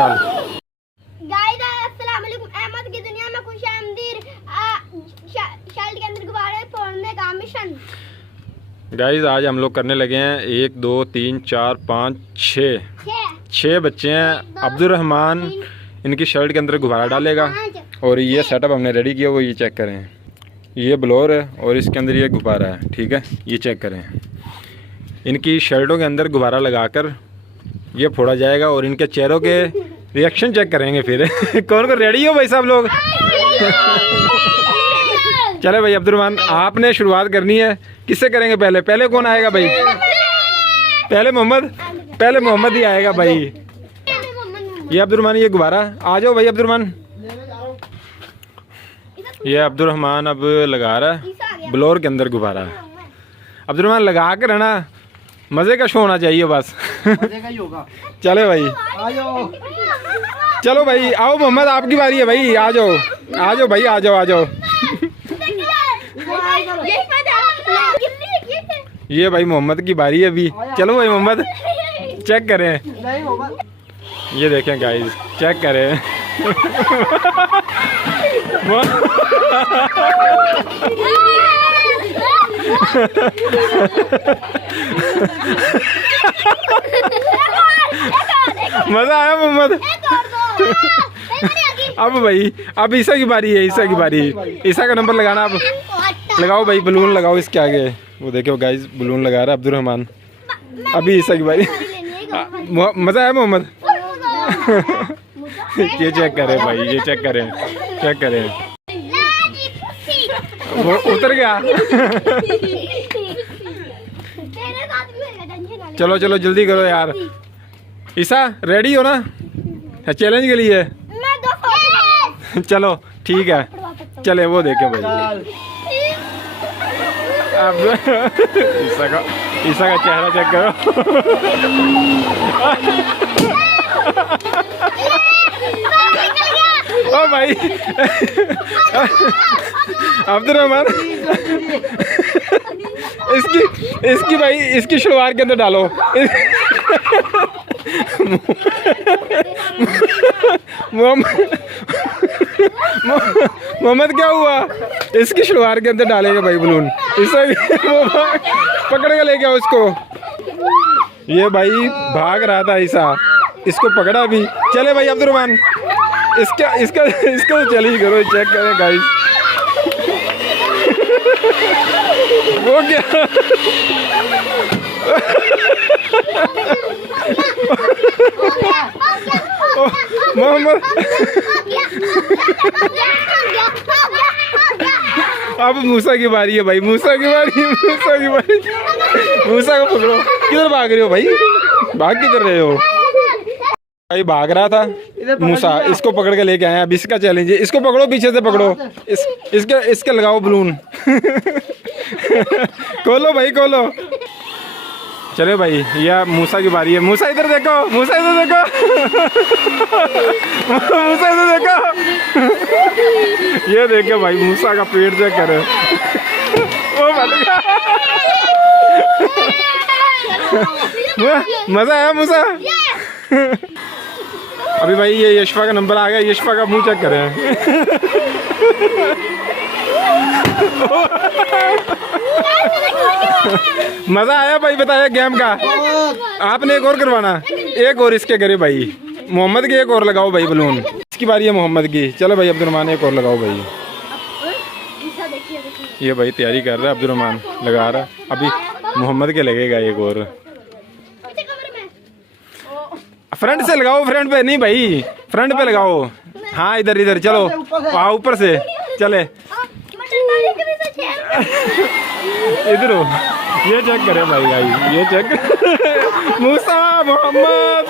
चल गाइस अस्सलाम वालेकुम। अहमद की दुनिया में खुशामदीद। शर्ट के अंदर गुब्बारे फोड़ने का मिशन। गाइस आज हम लोग करने लगे हैं 1 2 3 4 5 6 बच्चे हैं। अब्दुर्रहमान इनकी शर्ट के अंदर गुब्बारा डालेगा और ये सेटअप हमने रेडी किया, वो ये चेक करें। ये ब्लोअर है और इसके अंदर ये गुब्बारा है, ठीक है। ये चेक करें, इनकी शर्टों के अंदर गुब्बारा लगाकर ये फोड़ा जाएगा और इनके चेहरों के रिएक्शन चेक करेंगे फिर। कौन कौन रेडी हो भाई साहब लोग? चले भाई अब्दुर्रहमान आपने शुरुआत करनी है। किससे करेंगे? पहले कौन आएगा भाई? पहले मोहम्मद ही आएगा भाई। ये अब्दुर्रहमान ये गुब्बारा, आ जाओ भाई अब्दुर्रहमान। ये अब्दुर्रहमान अब लगा रहा है ब्लोअर के अंदर गुब्बारा। अब्दुर्रहमान लगा कर है ना, मज़े का शो होना चाहिए बस। मजे का ही होगा। चले भाई, आ जाओ। चलो भाई आओ मोहम्मद, आपकी बारी है भाई। आ जाओ भाई, आ जाओ। ये भाई मोहम्मद की बारी है अभी। चलो भाई मोहम्मद चेक करें। नहीं होगा। ये देखें गाइस, चेक करें। मजा आया मोहम्मद? अब भाई अब ईसा की बारी है। ईसा का नंबर लगाना। अब लगाओ भाई, बलून लगाओ इसके आगे। वो देखो गाइस बलून लगा रहा है अब्दुर्रहमान। अभी ईसा की बारी। मजा आया मोहम्मद? ये चेक करें भाई, ये चेक करें। वो उतर गया। चलो जल्दी करो यार। ईसा रेडी हो ना चैलेंज के लिए? चलो ठीक है, चले वो देखे भाई। अब ईसा का चेहरा चेक करो। ओ भाई अब्दुर्रहमान इसकी भाई इसकी शलवार के अंदर डालो। मोहम्मद क्या हुआ? इसकी शलवार के अंदर डालेंगे भाई बलून। इसे पकड़ के ले गया उसको। ये भाई भाग रहा था ईसा, इसको पकड़ा भी। चले भाई अब्दुर्रहमान इसका चैलेंज करो, चेक करें गाइस। वो क्या? मोहम्मद अब मूसा की बारी है भाई। मूसा को पकड़ो। किधर भाग रहे हो भाई? भाग किधर रहे हो भाई? भाग रहा था मूसा, इसको पकड़ के लेके आए। अब इसका चैलेंज है, इसको पकड़ो, पीछे से पकड़ो। इसके लगाओ बलून। खोलो भाई खोलो। चले भाई यह मूसा की बारी है। मूसा इधर देखो। ये देखो भाई मूसा का पेट चेक करे। ओ मजा आया मूसा? अभी भाई ये यशफा का नंबर आ गया। यशफा का मुंह चेक करें। मजा आया भाई? बताया गेम का। आपने एक और करवाना, एक और इसके करे भाई। मोहम्मद की एक और लगाओ भाई बलून। इसकी बारी है मोहम्मद की। चलो भाई अब्दुर्रहमान एक और लगाओ भाई। ये भाई तैयारी कर रहा है अब्दुर्रहमान, लगा रहा। अभी मोहम्मद के लगेगा एक और। फ्रंट से लगाओ, फ्रंट पे नहीं भाई, फ्रंट पे लगाओ। हाँ इधर चलो। हाँ ऊपर से चले। इधर हो। ये चेक करे भाई ये चेक। मूसा मोहम्मद।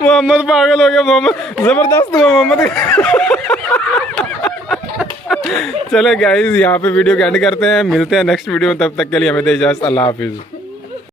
मोहम्मद पागल हो गया। मोहम्मद जबरदस्त हुआ मोहम्मद। चले गाइस यहाँ पे वीडियो को एंड करते हैं। मिलते हैं नेक्स्ट वीडियो में, तब तक के लिए हमें दे इजाज़त। अल्लाह हाफिज़।